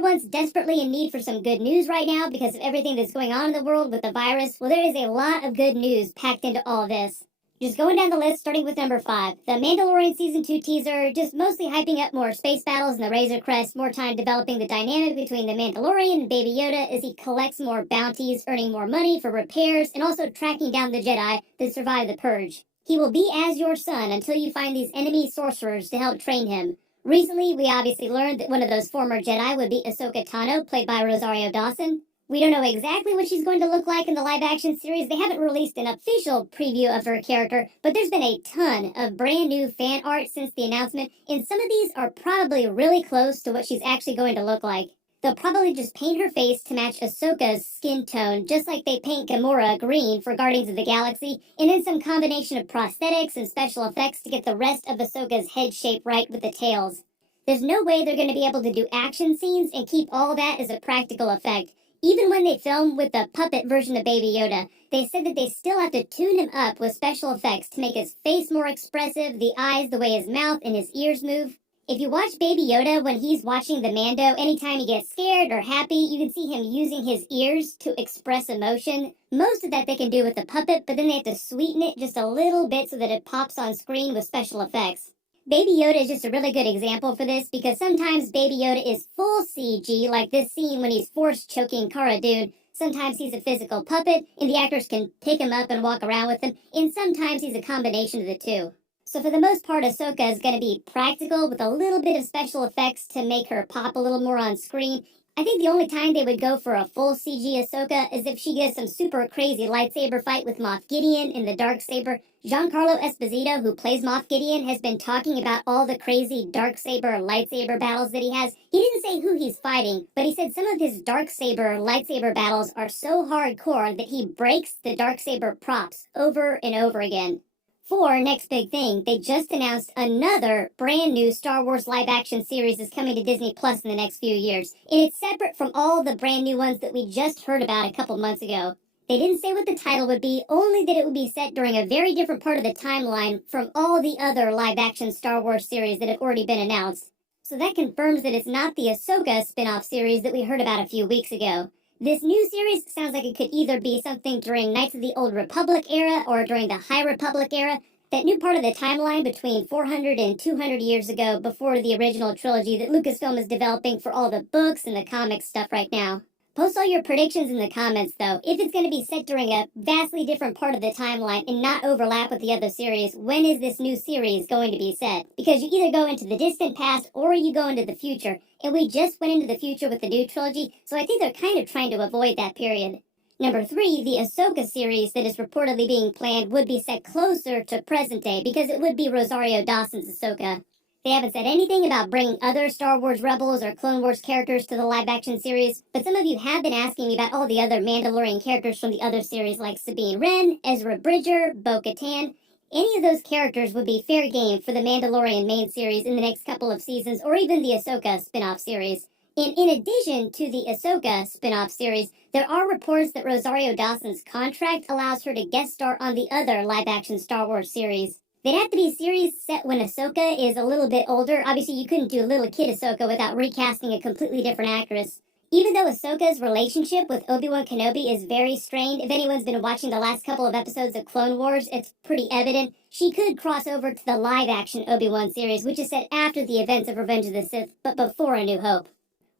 everyone's desperately in need for some good news right now because of everything that's going on in the world with the virus, well, there is a lot of good news packed into all this. Just going down the list, starting with number 5. The Mandalorian Season 2 teaser, just mostly hyping up more space battles in the Razor Crest, more time developing the dynamic between the Mandalorian and Baby Yoda as he collects more bounties, earning more money for repairs, and also tracking down the Jedi that survived the Purge. He will be as your son until you find these enemy sorcerers to help train him. Recently, we obviously learned that one of those former Jedi would be Ahsoka Tano, played by Rosario Dawson. We don't know exactly what she's going to look like in the live-action series. They haven't released an official preview of her character, but there's been a ton of brand new fan art since the announcement, and some of these are probably really close to what she's actually going to look like. They'll probably just paint her face to match Ahsoka's skin tone, just like they paint Gamora green for Guardians of the Galaxy, and then some combination of prosthetics and special effects to get the rest of Ahsoka's head shape right with the tails. There's no way they're going to be able to do action scenes and keep all that as a practical effect. Even when they film with the puppet version of Baby Yoda, they said that they still have to tune him up with special effects to make his face more expressive, the eyes the way his mouth and his ears move. If you watch Baby Yoda when he's watching the Mando, anytime he gets scared or happy, you can see him using his ears to express emotion. Most of that they can do with the puppet, but then they have to sweeten it just a little bit so that it pops on screen with special effects. Baby Yoda is just a really good example for this because sometimes Baby Yoda is full CG, like this scene when he's force choking Cara Dune. Sometimes he's a physical puppet, and the actors can pick him up and walk around with him, and sometimes he's a combination of the two. So for the most part, Ahsoka is going to be practical with a little bit of special effects to make her pop a little more on screen. I think the only time they would go for a full CG Ahsoka is if she gets some super crazy lightsaber fight with Moff Gideon in the Darksaber. Giancarlo Esposito, who plays Moff Gideon, has been talking about all the crazy Darksaber lightsaber battles that he has. He didn't say who he's fighting, but he said some of his Darksaber lightsaber battles are so hardcore that he breaks the Darksaber props over and over again. For next big thing, they just announced another brand new Star Wars live-action series is coming to Disney Plus in the next few years, and it's separate from all the brand new ones that we just heard about a couple months ago. They didn't say what the title would be, only that it would be set during a very different part of the timeline from all the other live-action Star Wars series that have already been announced. So that confirms that it's not the Ahsoka spin-off series that we heard about a few weeks ago. This new series sounds like it could either be something during Knights of the Old Republic era or during the High Republic era, that new part of the timeline between 400 and 200 years ago before the original trilogy that Lucasfilm is developing for all the books and the comic stuff right now. Post all your predictions in the comments though. If it's going to be set during a vastly different part of the timeline and not overlap with the other series, when is this new series going to be set? Because you either go into the distant past or you go into the future. And we just went into the future with the new trilogy, so I think they're kind of trying to avoid that period. Number 3, the Ahsoka series that is reportedly being planned would be set closer to present day because it would be Rosario Dawson's Ahsoka. They haven't said anything about bringing other Star Wars Rebels or Clone Wars characters to the live-action series, but some of you have been asking me about all the other Mandalorian characters from the other series like Sabine Wren, Ezra Bridger, Bo-Katan. Any of those characters would be fair game for the Mandalorian main series in the next couple of seasons or even the Ahsoka spin-off series. And in addition to the Ahsoka spin-off series, there are reports that Rosario Dawson's contract allows her to guest star on the other live-action Star Wars series. They'd have to be series set when Ahsoka is a little bit older. Obviously, you couldn't do little kid Ahsoka without recasting a completely different actress. Even though Ahsoka's relationship with Obi-Wan Kenobi is very strained, if anyone's been watching the last couple of episodes of Clone Wars, it's pretty evident she could cross over to the live-action Obi-Wan series, which is set after the events of Revenge of the Sith, but before A New Hope.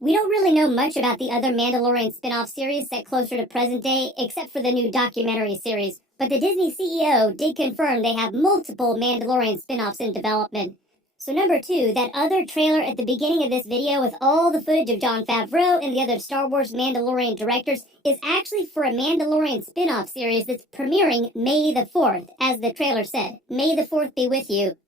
We don't really know much about the other Mandalorian spin-off series set closer to present day, except for the new documentary series. But the Disney CEO did confirm they have multiple Mandalorian spin-offs in development. So number 2, that other trailer at the beginning of this video with all the footage of Jon Favreau and the other Star Wars Mandalorian directors is actually for a Mandalorian spin-off series that's premiering May the 4th, as the trailer said. May the 4th be with you.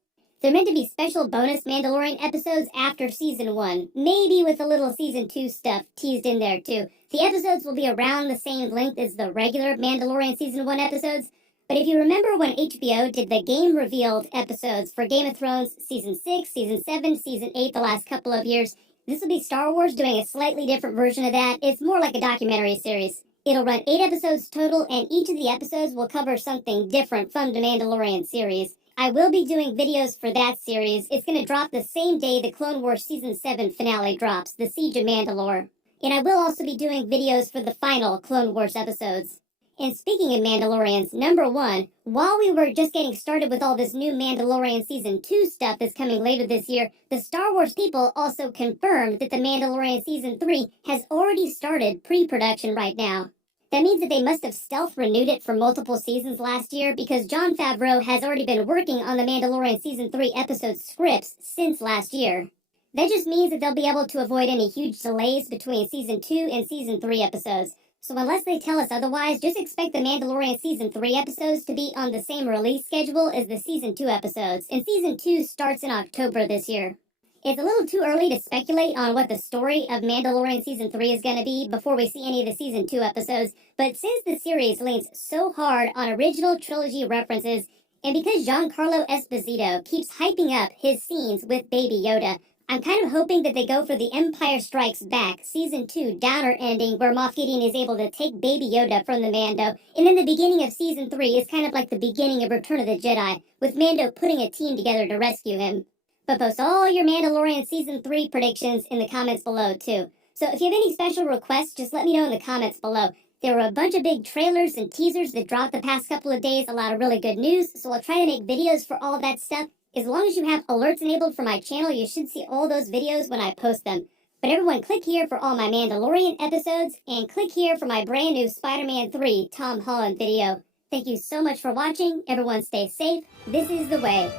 They're meant to be special bonus Mandalorian episodes after Season 1, maybe with a little Season 2 stuff teased in there too. The episodes will be around the same length as the regular Mandalorian Season 1 episodes, but if you remember when HBO did the game revealed episodes for Game of Thrones Season 6, Season 7, Season 8 the last couple of years, this will be Star Wars doing a slightly different version of that. It's more like a documentary series. It'll run 8 episodes total, and each of the episodes will cover something different from the Mandalorian series. I will be doing videos for that series. It's going to drop the same day the Clone Wars Season 7 finale drops, The Siege of Mandalore. And I will also be doing videos for the final Clone Wars episodes. And speaking of Mandalorians, number one, while we were just getting started with all this new Mandalorian Season 2 stuff that's coming later this year, the Star Wars people also confirmed that the Mandalorian Season 3 has already started pre-production right now. That means that they must have stealth renewed it for multiple seasons last year because Jon Favreau has already been working on the Mandalorian Season 3 episode scripts since last year. That just means that they'll be able to avoid any huge delays between Season 2 and Season 3 episodes. So unless they tell us otherwise, just expect the Mandalorian Season 3 episodes to be on the same release schedule as the Season 2 episodes, and Season 2 starts in October this year. It's a little too early to speculate on what the story of Mandalorian Season 3 is going to be before we see any of the Season 2 episodes, but since the series leans so hard on original trilogy references, and because Giancarlo Esposito keeps hyping up his scenes with Baby Yoda, I'm kind of hoping that they go for the Empire Strikes Back Season 2 downer ending where Moff Gideon is able to take Baby Yoda from the Mando, and then the beginning of Season 3 is kind of like the beginning of Return of the Jedi, with Mando putting a team together to rescue him. But post all your Mandalorian Season 3 predictions in the comments below, too. So if you have any special requests, just let me know in the comments below. There were a bunch of big trailers and teasers that dropped the past couple of days, a lot of really good news, so I'll try to make videos for all that stuff. As long as you have alerts enabled for my channel, you should see all those videos when I post them. But everyone, click here for all my Mandalorian episodes, and click here for my brand new Spider-Man 3 Tom Holland video. Thank you so much for watching. Everyone stay safe. This is the way.